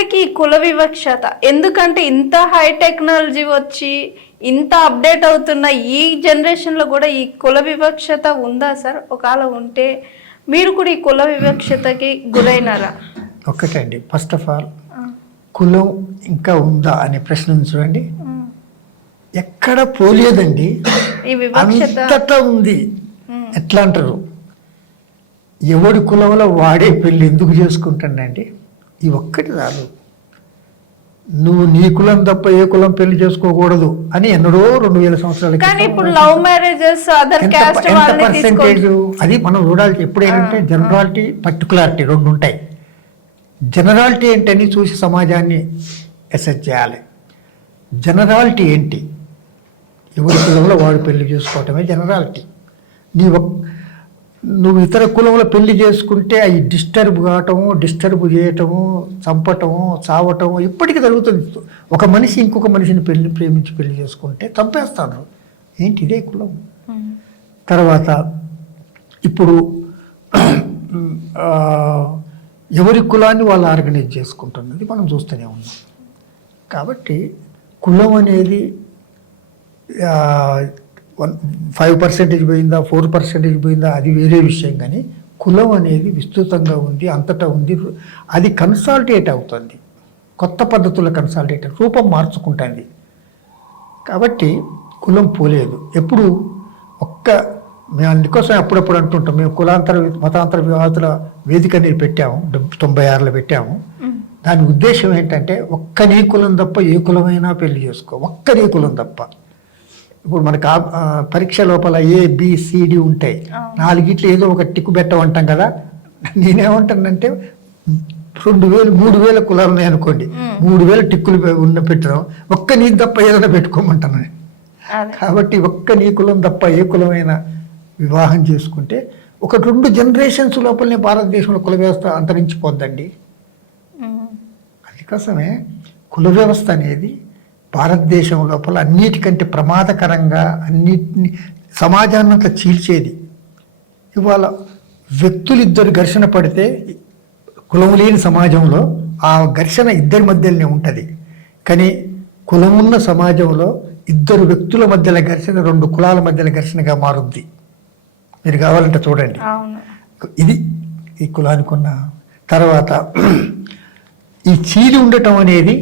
ఇప్పటికీ ఈ కుల వివక్షత ఎందుకంటే ఇంత హై టెక్నాలజీ వచ్చి ఇంత అప్డేట్ అవుతున్న ఈ జనరేషన్లో కూడా ఈ కుల వివక్షత ఉందా సార్? ఒకవేళ ఉంటే మీరు కూడా ఈ కుల వివక్షతకి గురైనారా? ఒక్కటండి, ఫస్ట్ ఆఫ్ ఆల్ కులం ఇంకా ఉందా అనే ప్రశ్న చూడండి. ఎక్కడ పోలేదండి, ఈ వివక్షత అంతటా ఉంది. ఎట్లా అంటారు, ఎవడి కులంలో వాడే పెళ్ళి ఎందుకు చేసుకుంటానండి? ఈ ఒక్కటి చాలు. నువ్వు నీ కులం తప్ప ఏ కులం పెళ్లి చేసుకోకూడదు అని ఎన్నడో 2000 సంవత్సరాల కానీ ఇప్పుడు లవ్ మ్యారేజెస్ అదర్ క్యాస్ట్ ఎంత పర్సెంటేజ్ అది మనం చూడాలి. ఎప్పుడేంటంటే జనరాలిటీ, పర్టికులారిటీ రెండు ఉంటాయి. జనరాలిటీ ఏంటని చూసి సమాజాన్ని అసెస్ చేయాలి. జనరాలిటీ ఏంటి? ఎవరి కులంలో వాడు పెళ్లి చేసుకోవటమే జనరాలిటీ. నువ్వు ఇతర కులంలో పెళ్లి చేసుకుంటే అవి డిస్టర్బ్ కావటము, డిస్టర్బ్ చేయటము, చంపటము, చావటము ఇప్పటికీ జరుగుతుంది. ఒక మనిషి ఇంకొక మనిషిని ప్రేమించి పెళ్లి చేసుకుంటే చంపేస్తాను. ఏంటి ఇదే కులం? తర్వాత ఇప్పుడు ఎవరి కులాన్ని వాళ్ళు ఆర్గనైజ్ చేసుకుంటున్నది మనం చూస్తూనే ఉన్నాం. కాబట్టి కులం అనేది 5% పోయిందా, 4% పోయిందా, అది వేరే విషయం. కానీ కులం అనేది విస్తృతంగా ఉంది, అంతటా ఉంది. అది కన్సాలిడేట్ అవుతుంది, కొత్త పద్ధతుల కన్సాలిడేట్ రూపం మార్చుకుంటుంది. కాబట్టి కులం పోలేదు. ఎప్పుడు మేము అందుకోసం అప్పుడప్పుడు అంటుంటాం, మేము కులాంతర మతాంతర వివాహాల వేదిక అనేది పెట్టాము, 96లో పెట్టాము. దాని ఉద్దేశం ఏంటంటే ఒక్క నీ కులం తప్ప ఏ కులమైనా పెళ్లి చేసుకో, ఒక్క నీ కులం తప్ప. ఇప్పుడు మనకు పరీక్ష లోపల ABCD ఉంటాయి, 4 ఏదో ఒక టిక్కు పెట్టమంటాం కదా. నేనేమంటానంటే 2000 3000 కులాలు ఉన్నాయి అనుకోండి, 3000 టిక్కులు పెట్టడం, ఒక్క నీ తప్ప ఏదైనా పెట్టుకోమంటాను. కాబట్టి ఒక్క నీ కులం తప్ప ఏ కులమైనా వివాహం చేసుకుంటే ఒక 2 జనరేషన్స్ లోపలనే భారతదేశంలో కుల వ్యవస్థ అంతరించిపోద్దండి. అందుకోసమే కుల వ్యవస్థ అనేది భారతదేశం లోపల అన్నిటికంటే ప్రమాదకరంగా, అన్నిటిని సమాజాన్నంతా చీల్చేది. ఇవాళ వ్యక్తులు ఇద్దరు ఘర్షణ పడితే కులం లేని సమాజంలో ఆ ఘర్షణ ఇద్దరి మధ్యలోనే ఉంటుంది. కానీ కులం ఉన్న సమాజంలో ఇద్దరు వ్యక్తుల మధ్యలో ఘర్షణ 2 కులాల మధ్యలో ఘర్షణగా మారుద్ది. మీరు కావాలంటే చూడండి. ఇది ఈ కులానికి ఉన్న. తర్వాత ఈ చీలి ఉండటం అనేది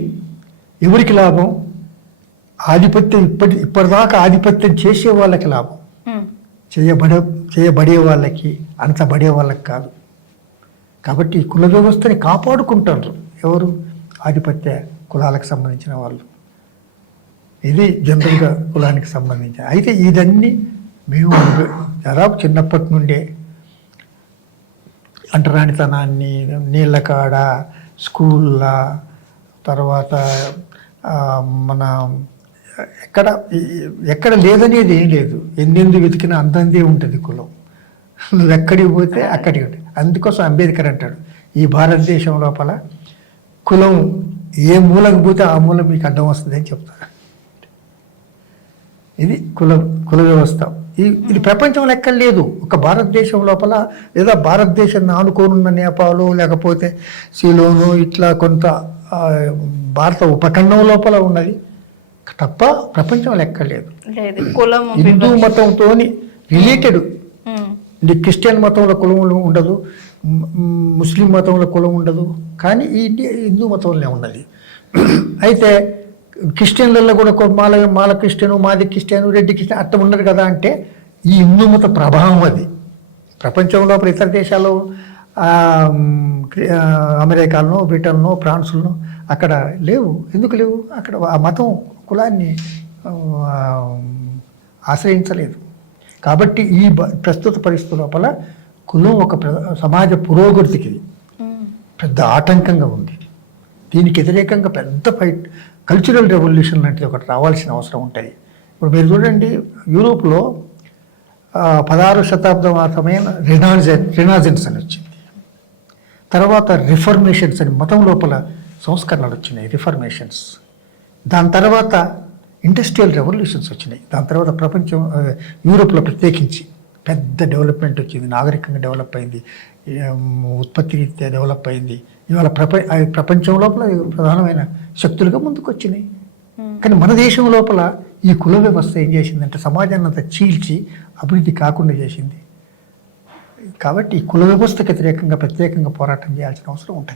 ఎవరికి లాభం? ఆధిపత్యం ఇప్పటిదాకా ఆధిపత్యం చేసే వాళ్ళకి లాభం, చేయబడే వాళ్ళకి, అంచబడే వాళ్ళకి కాదు. కాబట్టి ఈ కుల వ్యవస్థని కాపాడుకుంటారు ఎవరు? ఆధిపత్య కులాలకు సంబంధించిన వాళ్ళు. ఇది జనరల్గా కులానికి సంబంధించిన. అయితే ఇదన్నీ మేము దాదాపు చిన్నప్పటి నుండే అంటరానితనాన్ని నీళ్ళ కాడ, స్కూళ్ళ, తర్వాత మన ఎక్కడ లేదనేది ఏం లేదు. ఎన్నెందు వెతికినా అంతందే ఉంటుంది కులం. నువ్వు ఎక్కడికి పోతే అక్కడికి ఉంటుంది. అందుకోసం అంబేద్కర్ అంటాడు, ఈ భారతదేశం లోపల కులం ఏ మూలకు పోతే ఆ మూల మీకు అడ్డం వస్తుంది అని చెప్తాడు. ఇది కుల వ్యవస్థ. ఇది ప్రపంచంలో ఎక్కడ లేదు. ఒక భారతదేశం లోపల, లేదా భారతదేశాన్ని ఆనుకోనున్న నేపాలు, లేకపోతే సిలోను, ఇట్లా కొంత భారత ఉపఖండం లోపల ఉన్నది తప్ప ప్రపంచంలో ఎక్కడ లేదు. హిందూ మతంతో రిలేటెడ్. క్రిస్టియన్ మతంలో కులం ఉండదు, ముస్లిం మతంలో కులం ఉండదు, కానీ ఈ హిందూ మతంలోనే ఉన్నది. అయితే క్రిస్టియన్లలో కూడా మాల క్రిస్టియను, మాది క్రిస్టియను, రెడ్డి క్రిస్టియన్ అట్లా ఉండదు కదా. అంటే ఈ హిందూ మత ప్రభావం అది. ప్రపంచంలో ఇతర దేశాల్లో, అమెరికాలో, బ్రిటన్లో, ఫ్రాన్స్లో అక్కడ లేవు. ఎందుకు లేవు? అక్కడ ఆ మతం కులాన్ని ఆశ్రయించలేదు. కాబట్టి ఈ ప్రస్తుత పరిస్థితుల లోపల కులం ఒక సమాజ పురోగతికి పెద్ద ఆటంకంగా ఉంది. దీనికి వ్యతిరేకంగా పెద్ద ఫైట్, కల్చరల్ రెవల్యూషన్ లాంటిది ఒకటి రావాల్సిన అవసరం ఉంటుంది. ఇప్పుడు మీరు చూడండి, యూరోప్లో 16వ శతాబ్దం ఆ సమయం రెనాజెన్స్ అని వచ్చింది. తర్వాత రిఫర్మేషన్స్ అని మతం లోపల సంస్కరణలు వచ్చినాయి, రిఫర్మేషన్స్. దాని తర్వాత ఇండస్ట్రియల్ రెవల్యూషన్స్ వచ్చినాయి. దాని తర్వాత ప్రపంచం, యూరోప్లో ప్రత్యేకించి పెద్ద డెవలప్మెంట్ వచ్చింది, నాగరికంగా డెవలప్ అయింది, ఉత్పత్తి రీత్యా డెవలప్ అయింది. ఇవాళ ప్రపంచం లోపల ప్రధానమైన శక్తులుగా ముందుకు వచ్చినాయి. కానీ మన దేశం లోపల ఈ కుల వ్యవస్థ ఏం చేసిందంటే సమాజాన్ని అంతా చీల్చి అభివృద్ధి కాకుండా చేసింది. కాబట్టి ఈ కుల వ్యవస్థకు వ్యతిరేకంగా ప్రత్యేకంగా పోరాటం చేయాల్సిన అవసరం ఉంటుంది.